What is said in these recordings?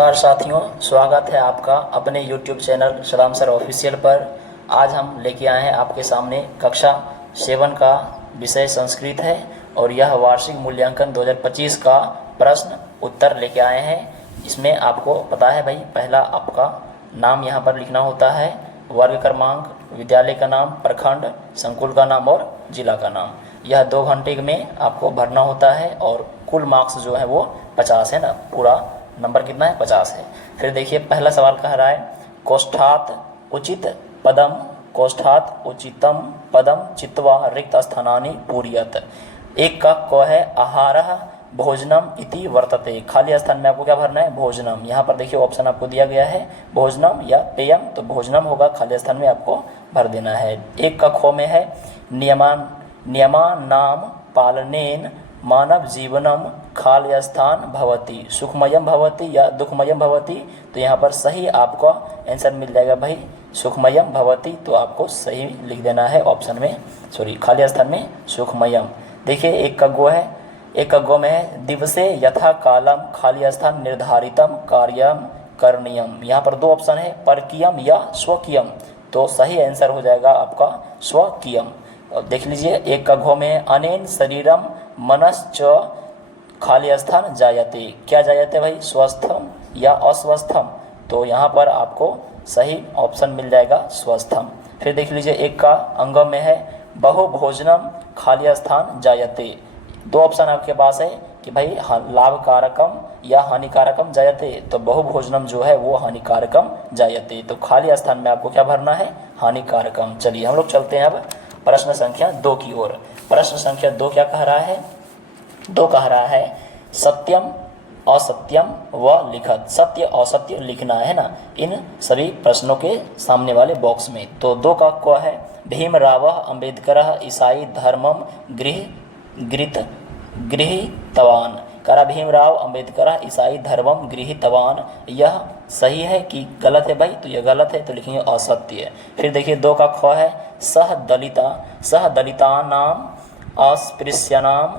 नमस्कार साथियों, स्वागत है आपका अपने YouTube channel Saddam sir official पर। आज हम लेके आए हैं आपके सामने कक्षा 7 का विषय संस्कृत है और यह वार्षिक मूल्यांकन 2025 का प्रश्न उत्तर लेके आए हैं। इसमें आपको पता है भाई, पहला आपका नाम यहाँ पर लिखना होता है, वर्ग क्रमांक, विद्यालय का नाम, प्रखंड, संकुल का नाम और जिला का नाम। यह 2 घंटे में आपको भरना होता है और कुल मार्क्स जो है वो 50 है ना, पूरा नंबर कितना है 50 है। फिर देखिए पहला सवाल कह रहा है कोष्ठात उचित पदम, कोष्ठात उचितम पदम चित्वा रिक्त स्थानानि पूरयत। एक का क है आहारः भोजनम इति वर्तते, खाली स्थान में आपको क्या भरना है, भोजनम। यहाँ पर देखिए ऑप्शन आपको दिया गया है भोजनम या पेयम, तो भोजनम होगा, खाली स्थान में आपको भर देना है। एक का ख में है नियमानाम पालनेन मानव जीवनम खाली स्थान भवति, सुखमयम भवति या दुखमयम भवति। तो यहाँ पर सही आपको आंसर मिल जाएगा भाई, सुखमयम भवति, तो आपको सही लिख देना है ऑप्शन में, सॉरी खाली स्थान में सुखमयम। देखिए एक का गो है, एक का गो में है दिवसे यथा कालम खाली स्थान निर्धारितम कार्यम करणीयम। यहाँ पर 2 ऑप्शन है, परकीयम या स्वकीयम, तो सही आंसर हो जाएगा आपका स्वकीयम। देख लीजिए एक का घो में अनेन शरीरम मनश्च खाली स्थान जायते, क्या जायते भाई, स्वस्थम या अस्वस्थम, तो यहाँ पर आपको सही ऑप्शन मिल जाएगा स्वस्थम। फिर देख लीजिए एक का अंग में है बहुभोजनम खाली स्थान जायते। 2 ऑप्शन आपके पास है कि भाई लाभकारकम या हानिकारकम जायते, तो बहुभोजनम जो है वो हानिकारकम जायते, तो खाली स्थान में आपको क्या भरना है, हानिकारकम। चलिए हम लोग चलते हैं अब प्रश्न संख्या 2 की ओर। प्रश्न संख्या 2 क्या कह रहा है, 2 कह रहा है सत्यम असत्यम व लिखत, सत्य असत्य लिखना है ना इन सभी प्रश्नों के सामने वाले बॉक्स में। तो 2 का क है भीमराव अंबेडकर ईसाई धर्मम गृहीतवान, करा भीमराव अंबेडकर ईसाई धर्मम गृहीतवान, यह सही है कि गलत है भाई, तो यह गलत है, तो लिखेंगे असत्य। फिर देखिए 2 का ख है सह दलितानाम अस्पृश्यानाम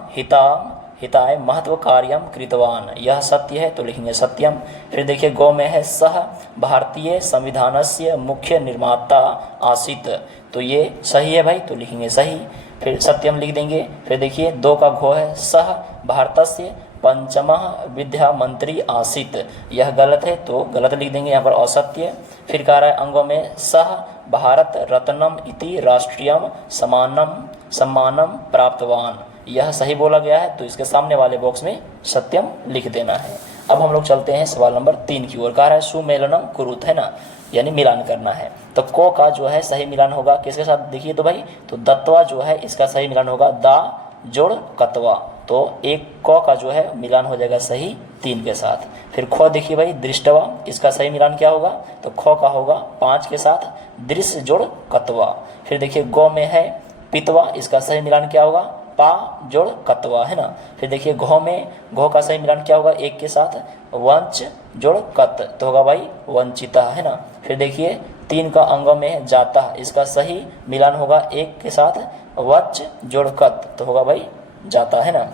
हिताय महत्व कार्यम कृतवान, यह सत्य है, तो लिखेंगे सत्यम। फिर देखिए गौ में है सह भारतीय संविधानस्य मुख्य निर्माता आसीत, तो ये सही है भाई, तो लिखेंगे सही, फिर सत्यम लिख देंगे। फिर देखिए 2 का घो है सह भारतस्य पंचमः विद्या मंत्री आसीत, यह गलत है, तो गलत लिख देंगे, यहाँ पर असत्य। फिर कह रहा है अंगों में सह भारत रत्नम इति राष्ट्रीयम सम्मानम प्राप्तवान, यह सही बोला गया है, तो इसके सामने वाले बॉक्स में सत्यम लिख देना है। अब हम लोग चलते हैं सवाल नंबर 3 की ओर। कह रहा है सुमेलनम कुरुत, है ना, यानी मिलान करना है। तो को का जो है सही मिलान होगा किसके साथ, देखिए तो भाई, तो दत्वा जो है इसका सही मिलान होगा दा जोड़ कतवा, तो एक क का जो है मिलान हो जाएगा सही 3 के साथ। फिर ख देखिए भाई दृष्टवा, इसका सही मिलान क्या होगा, तो ख का होगा 5 के साथ दृश्य जोड़ कतवा। फिर देखिए गौ में है पितवा, इसका सही मिलान क्या होगा, पा जोड़ कतवा, है ना। फिर देखिए घो में घो का सही मिलान क्या होगा, 1 के साथ वंच जोड़ कत, तो होगा भाई वंचिता, है ना। फिर देखिए 3 का अंग में जाता, इसका सही मिलान होगा 1 के साथ वच जोड़ कत, तो होगा भाई जाता, है ना,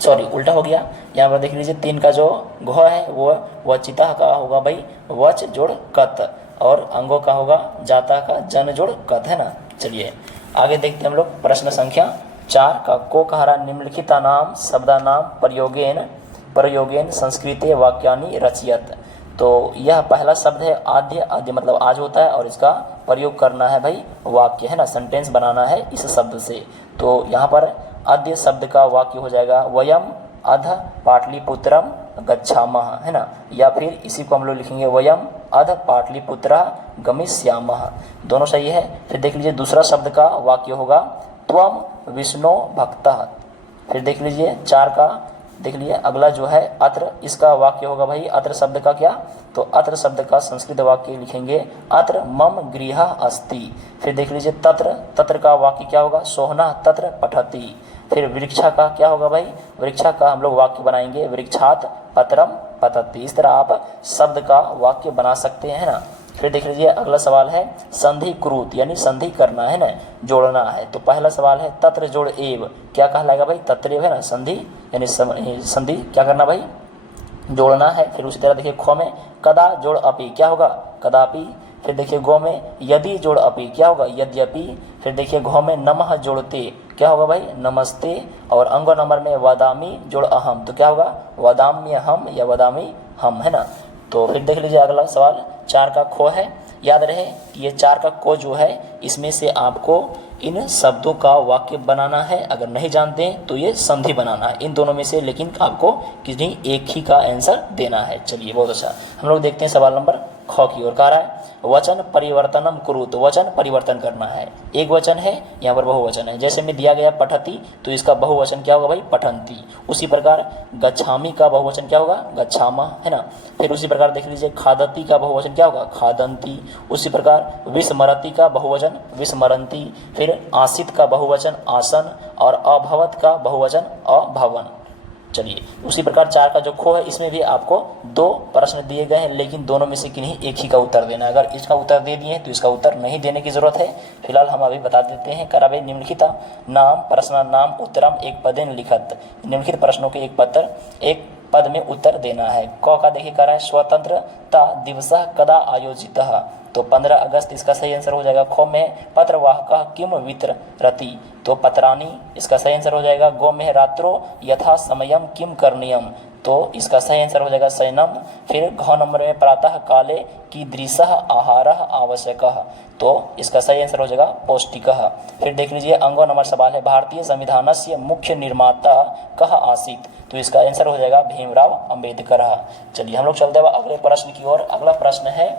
सॉरी उल्टा हो गया। यहाँ पर देख लीजिए 3 का जो घ है वो वचिता का होगा भाई वच जोड़ कत, और अंगों का होगा जाता का जन जोड़ कत, है ना। चलिए आगे देखते हैं हम लोग प्रश्न संख्या 4 का को कह रहा निम्नलिखितानाम शब्दानाम प्रयोगेन संस्कृते वाक्यानि रचयत। तो यह पहला शब्द है आद्य मतलब आज होता है, और इसका प्रयोग करना है भाई वाक्य, है ना, सेंटेंस बनाना है इस शब्द से। तो यहाँ पर आद्य शब्द का वाक्य हो जाएगा वयम अध पाटलिपुत्रम गच्छामः, है ना, या फिर इसी को हम लोग लिखेंगे वयम अध पाटलिपुत्रः गमिष्यामः, दोनों सही है। फिर देख लीजिए दूसरा शब्द का वाक्य होगा त्वम विष्णु भक्तः। फिर देख लीजिए 4 का देख लीजिए अगला जो है अत्र, इसका वाक्य होगा भाई अत्र शब्द का क्या, तो अत्र शब्द का संस्कृत वाक्य लिखेंगे अत्र मम गृह अस्ति। फिर देख लीजिए तत्र का वाक्य क्या होगा, सोहना तत्र पठति। फिर वृक्षा का क्या होगा भाई, वृक्षा का हम लोग वाक्य बनाएंगे वृक्षात पत्रम पतति। इस तरह आप शब्द का वाक्य बना सकते हैं ना। फिर देख लीजिए अगला सवाल है संधि क्रूत, यानी संधि करना है ना, जोड़ना है। तो पहला सवाल है तत्र जोड़ एव, क्या कहलाएगा भाई, तत्रेव, है ना, संधि यानी संधि क्या करना भाई, जोड़ना है। फिर उसी तरह देखिए खो में कदा जोड़ अपि क्या होगा, कदापि। फिर देखिए गो में यदि जोड़ अपि क्या होगा, यद्यपि। फिर देखिए घो में नमः जोड़ते क्या होगा भाई, नमस्ते। और अंगो नंबर में वदामी जोड़ अहम तो क्या होगा, वदाम्य हम या वदामी हम, है ना। तो फिर देख लीजिए अगला सवाल 4 का खो है। याद रहे कि ये 4 का को जो है इसमें से आपको इन शब्दों का वाक्य बनाना है। अगर नहीं जानते हैं तो ये संधि बनाना है इन दोनों में से, लेकिन आपको किसी एक ही का आंसर देना है। चलिए बहुत अच्छा, हम लोग देखते हैं सवाल नंबर ख की ओर। कह रहा है वचन परिवर्तनम कुरु, तो वचन परिवर्तन करना है। एक वचन है, यहाँ पर बहुवचन है। जैसे में दिया गया पठती तो इसका बहुवचन क्या होगा भाई, पठंती। उसी प्रकार गच्छामी का बहुवचन क्या होगा, गच्छामा, है ना। फिर उसी प्रकार देख लीजिए खादती का बहुवचन क्या होगा, खादंती। उसी प्रकार विस्मरती का बहुवचन विस्मरंती। फिर आसित का बहुवचन आसन और अभवत का बहुवचन अभवन। चलिए उसी प्रकार 4 का जो खो है इसमें भी आपको 2 प्रश्न दिए गए हैं, लेकिन दोनों में से किन्हीं एक ही का उत्तर देना है। अगर इसका उत्तर दे दिए तो इसका उत्तर नहीं देने की जरूरत है। फिलहाल हम अभी बता देते हैं। करा भाई निम्नलिखित नाम प्रश्न नाम उत्तरम एक पदेन लिखत, निम्नलिखित प्रश्नों के एक पद में उत्तर देना है। क का देखिए कह रहा है स्वतंत्रता दिवस कदा आयोजित, तो 15 अगस्त इसका सही आंसर हो जाएगा। खो में पत्रवाहक किम वितरति, तो पत्राणी इसका सही आंसर हो जाएगा। गो में रात्रो यथा समयम किम करणीयम, तो इसका सही आंसर हो जाएगा शयनम। फिर घ नंबर में प्रातः काले कीदृशः आहारः आवश्यकः, तो इसका सही आंसर हो जाएगा पौष्टिकः। फिर देख लीजिए अंगो नंबर सवाल है भारतीय संविधानस्य मुख्य निर्माता कः आसीत्, तो इसका आंसर हो जाएगा भीमराव अंबेडकर। चलिए हम लोग चलते हैं अगले प्रश्न की ओर। अगला प्रश्न है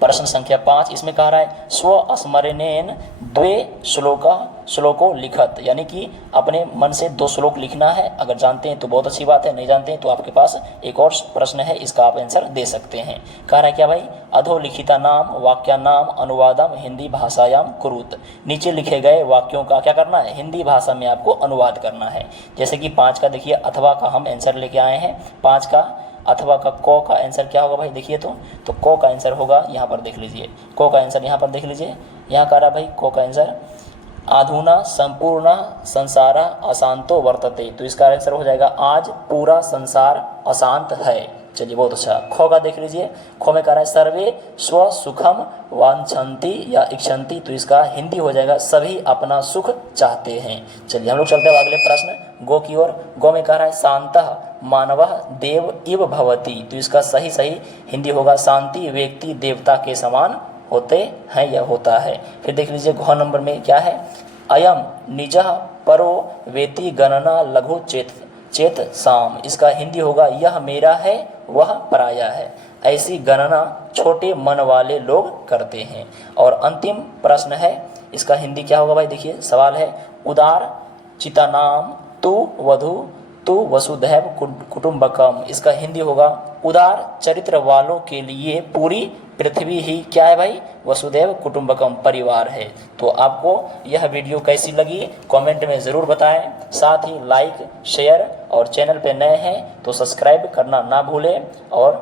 प्रश्न संख्या 5। इसमें कह रहा है स्व स्मरणेन द्वे श्लोको लिखत, यानी कि अपने मन से 2 श्लोक लिखना है। अगर जानते हैं तो बहुत अच्छी बात है, नहीं जानते हैं तो आपके पास एक और प्रश्न है, इसका आप आंसर दे सकते हैं। कह रहा है क्या भाई, अधोलिखिता नाम वाक्या नाम अनुवादम हिंदी भाषायाम कुरुत, नीचे लिखे गए वाक्यों का क्या करना है, हिंदी भाषा में आपको अनुवाद करना है। जैसे कि 5 का देखिए अथवा का हम आंसर लेके आए हैं। 5 का अथवा का को का आंसर क्या होगा भाई, देखिए तो को का आंसर होगा, यहाँ पर देख लीजिए को का आंसर यहाँ पर देख लीजिए। यहाँ कह रहा भाई को का आंसर आधुना संपूर्ण संसार अशांतो वर्तते, तो इसका आंसर हो जाएगा आज पूरा संसार अशांत है। चलिए बहुत अच्छा। खो का देख लीजिए, खो में कह रहा है सर्वे स्व सुखम वांछन्ति या इच्छन्ति, तो इसका हिंदी हो जाएगा सभी अपना सुख चाहते हैं। चलिए हम लोग चलते हैं अगले प्रश्न गो की ओर। गो में कह रहा है शांतः मानवः देव इव भवति, तो इसका सही हिंदी होगा शांति व्यक्ति देवता के समान होते हैं या होता है। फिर देख लीजिए घ नंबर में क्या है, अयम निजः परो वेति गणना लघु चेत साम, इसका हिंदी होगा यह मेरा है वह पराया है, ऐसी गणना छोटे मन वाले लोग करते हैं। और अंतिम प्रश्न है, इसका हिंदी क्या होगा भाई, देखिए सवाल है उदार चितानाम तु वधु तु वसुधैव कुटुंबकम, इसका हिंदी होगा उदार चरित्र वालों के लिए पूरी पृथ्वी ही क्या है भाई, वसुधैव कुटुंबकम परिवार है। तो आपको यह वीडियो कैसी लगी कमेंट में ज़रूर बताएं। साथ ही लाइक शेयर और चैनल पे नए हैं तो सब्सक्राइब करना ना भूलें और